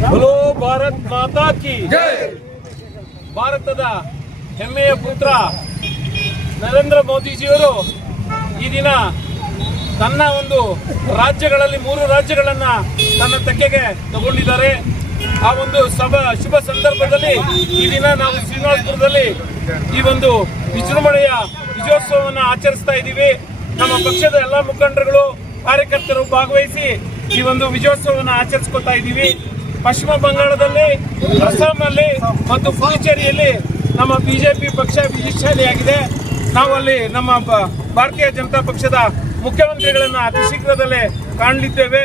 बोलो भारत माता की जय। ಭಾರತದ ಹೆಮ್ಮೆಯ ಪುತ್ರ ನರೇಂದ್ರ ಮೋದಿಜಿಯವರು ಈ ದಿನ ತನ್ನ ಒಂದು ರಾಜ್ಯಗಳಲ್ಲಿ 3 ರಾಜ್ಯಗಳನ್ನು ತನ್ನ ತೆಕ್ಕೆಗೆ ತಗೊಂಡಿದ್ದಾರೆ. ಆ ಒಂದು ಶುಭ ಸಂದರ್ಭದಲ್ಲಿ ಈ ದಿನ ನಾವು ಶ್ರೀನಿವಾಸಪುರದಲ್ಲಿ ಈ ಒಂದು ವಿಜೃಂಭಣೆಯ ವಿಜಯೋತ್ಸವವನ್ನು ಆಚರಿಸ್ತಾ ಇದ್ದೀವಿ. ನಮ್ಮ ಪಕ್ಷದ ಎಲ್ಲ ಮುಖಂಡರುಗಳು ಕಾರ್ಯಕರ್ತರು ಭಾಗವಹಿಸಿ ಈ ಒಂದು ವಿಜಯೋತ್ಸವವನ್ನು ಆಚರಿಸ್ಕೊತಾ ಇದ್ದೀವಿ. ಪಶ್ಚಿಮ ಬಂಗಾಳದಲ್ಲಿ, ಅಸ್ಸಾಂನಲ್ಲಿ ಮತ್ತು ಪುದುಚೇರಿಯಲ್ಲಿ ನಮ್ಮ ಬಿಜೆಪಿ ಪಕ್ಷ ವಿಜಯಶಾಲಿಯಾಗಿದೆ. ನಾವು ಅಲ್ಲಿ ನಮ್ಮ ಭಾರತೀಯ ಜನತಾ ಪಕ್ಷದ ಮುಖ್ಯಮಂತ್ರಿಗಳನ್ನ ಅತಿ ಶೀಘ್ರದಲ್ಲೇ ಕಾಣಲಿದ್ದೇವೆ.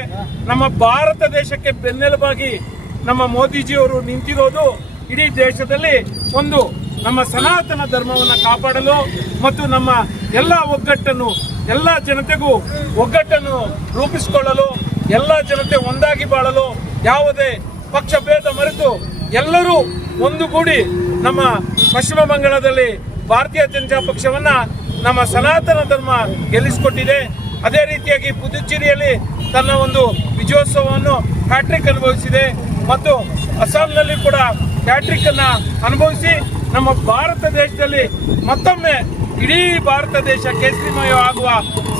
ನಮ್ಮ ಭಾರತ ದೇಶಕ್ಕೆ ಬೆನ್ನೆಲುಬಾಗಿ ನಮ್ಮ ಮೋದಿಜಿಯವರು ನಿಂತಿರೋದು ಇಡೀ ದೇಶದಲ್ಲಿ ಒಂದು ನಮ್ಮ ಸನಾತನ ಧರ್ಮವನ್ನು ಕಾಪಾಡಲು ಮತ್ತು ನಮ್ಮ ಎಲ್ಲ ಒಗ್ಗಟ್ಟನ್ನು, ಎಲ್ಲ ಜನತೆಗೂ ಒಗ್ಗಟ್ಟನ್ನು ರೂಪಿಸಿಕೊಳ್ಳಲು, ಎಲ್ಲ ಜನತೆ ಒಂದಾಗಿ ಬಾಳಲು, ಯಾವುದೇ ಪಕ್ಷ ಭೇದ ಮರೆತು ಎಲ್ಲರೂ ಒಂದುಗೂಡಿ ನಮ್ಮ ಪಶ್ಚಿಮ ಬಂಗಾಳದಲ್ಲಿ ಭಾರತೀಯ ಜನತಾ ಪಕ್ಷವನ್ನ ನಮ್ಮ ಸನಾತನ ಧರ್ಮ ಗೆಲ್ಲಿಸಿಕೊಟ್ಟಿದೆ. ಅದೇ ರೀತಿಯಾಗಿ ಪುದುಚೇರಿಯಲ್ಲಿ ತನ್ನ ಒಂದು ವಿಜಯೋತ್ಸವವನ್ನು ಹ್ಯಾಟ್ರಿಕ್ ಅನುಭವಿಸಿದೆ ಮತ್ತು ಅಸ್ಸಾಂನಲ್ಲಿ ಕೂಡ ಹ್ಯಾಟ್ರಿಕ್ ಅನ್ನ ಅನುಭವಿಸಿ ನಮ್ಮ ಭಾರತ ದೇಶದಲ್ಲಿ ಮತ್ತೊಮ್ಮೆ ಇಡೀ ಭಾರತ ದೇಶ ಕೇಸರಿಮಯ ಆಗುವ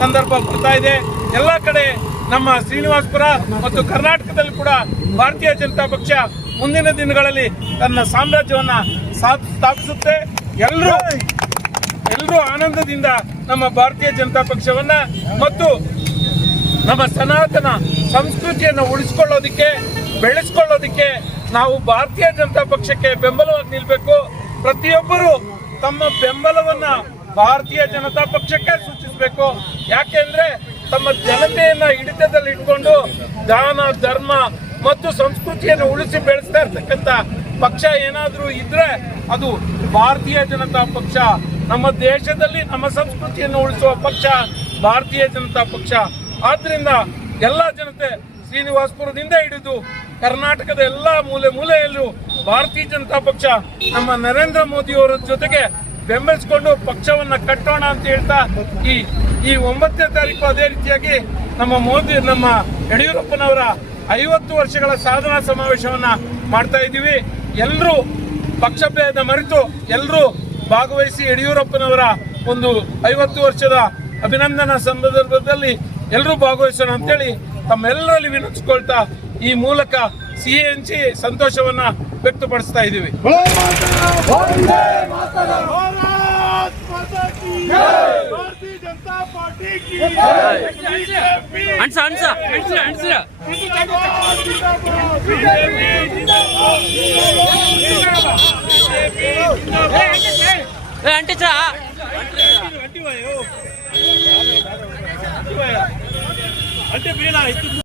ಸಂದರ್ಭ ಬರ್ತಾ ಇದೆ. ಎಲ್ಲ ಕಡೆ ನಮ್ಮ ಶ್ರೀನಿವಾಸಪುರ ಮತ್ತು ಕರ್ನಾಟಕದಲ್ಲಿ ಕೂಡ ಭಾರತೀಯ ಜನತಾ ಪಕ್ಷ ಮುಂದಿನ ದಿನಗಳಲ್ಲಿ ತನ್ನ ಸಾಮ್ರಾಜ್ಯವನ್ನ ಸ್ಥಾಪಿಸುತ್ತೆ. ಎಲ್ಲರೂ ಆನಂದದಿಂದ ನಮ್ಮ ಭಾರತೀಯ ಜನತಾ ಪಕ್ಷವನ್ನ ಮತ್ತು ನಮ್ಮ ಸನಾತನ ಸಂಸ್ಕೃತಿಯನ್ನು ಉಳಿಸಿಕೊಳ್ಳೋದಿಕ್ಕೆ, ಬೆಳೆಸಿಕೊಳ್ಳೋದಿಕ್ಕೆ ನಾವು ಭಾರತೀಯ ಜನತಾ ಪಕ್ಷಕ್ಕೆ ಬೆಂಬಲವಾಗಿ ನಿಲ್ಲಬೇಕು. ಪ್ರತಿಯೊಬ್ಬರು ತಮ್ಮ ಬೆಂಬಲವನ್ನ ಭಾರತೀಯ ಜನತಾ ಪಕ್ಷಕ್ಕೆ ಸೂಚಿಸಬೇಕು. ಯಾಕೆಂದ್ರೆ ತಮ್ಮ ಜನತೆಯನ್ನ ಹಿಡಿತದಲ್ಲಿ ಇಟ್ಕೊಂಡು ದಾನ, ಧರ್ಮ ಮತ್ತು ಸಂಸ್ಕೃತಿಯನ್ನು ಉಳಿಸಿ ಬೆಳೆಸ್ತಾ ಇರ್ತಕ್ಕಂಥ ಪಕ್ಷ ಏನಾದ್ರೂ ಇದ್ರೆ ಅದು ಭಾರತೀಯ ಜನತಾ ಪಕ್ಷ. ನಮ್ಮ ದೇಶದಲ್ಲಿ ನಮ್ಮ ಸಂಸ್ಕೃತಿಯನ್ನು ಉಳಿಸುವ ಪಕ್ಷ ಭಾರತೀಯ ಜನತಾ ಪಕ್ಷ. ಆದ್ರಿಂದ ಎಲ್ಲ ಜನತೆ ಶ್ರೀನಿವಾಸಪುರದಿಂದ ಹಿಡಿದು ಕರ್ನಾಟಕದ ಎಲ್ಲ ಮೂಲೆಯಲ್ಲೂ ಭಾರತೀಯ ಜನತಾ ಪಕ್ಷ ನಮ್ಮ ನರೇಂದ್ರ ಮೋದಿ ಅವರ ಜೊತೆಗೆ ಬೆಂಬಲಿಸಿಕೊಂಡು ಪಕ್ಷವನ್ನ ಕಟ್ಟೋಣ ಅಂತ ಹೇಳ್ತಾ ಈ 9ನೇ ತಾರೀಕು ಅದೇ ರೀತಿಯಾಗಿ ನಮ್ಮ ಯಡಿಯೂರಪ್ಪನವರ 50 ವರ್ಷಗಳ ಸಾಧನಾ ಸಮಾವೇಶವನ್ನ ಮಾಡ್ತಾ ಇದ್ದೀವಿ. ಎಲ್ಲರೂ ಪಕ್ಷಭೇದ ಮರೆತು ಎಲ್ಲರೂ ಭಾಗವಹಿಸಿ ಯಡಿಯೂರಪ್ಪನವರ ಒಂದು 50 ವರ್ಷದ ಅಭಿನಂದನಾ ಸಂದರ್ಭದಲ್ಲಿ ಎಲ್ಲರೂ ಭಾಗವಹಿಸೋಣ ಅಂತೇಳಿ ತಮ್ಮೆಲ್ಲರಲ್ಲಿ ವಿನಂತಿಸಿಕೊಳ್ತಾ ಈ ಮೂಲಕ ಸಿಹಿ ಹಂಚಿ ಸಂತೋಷವನ್ನ ವ್ಯಕ್ತಪಡಿಸ್ತಾ ಇದ್ದೀವಿ. भारतीय जनता पार्टी की అంటే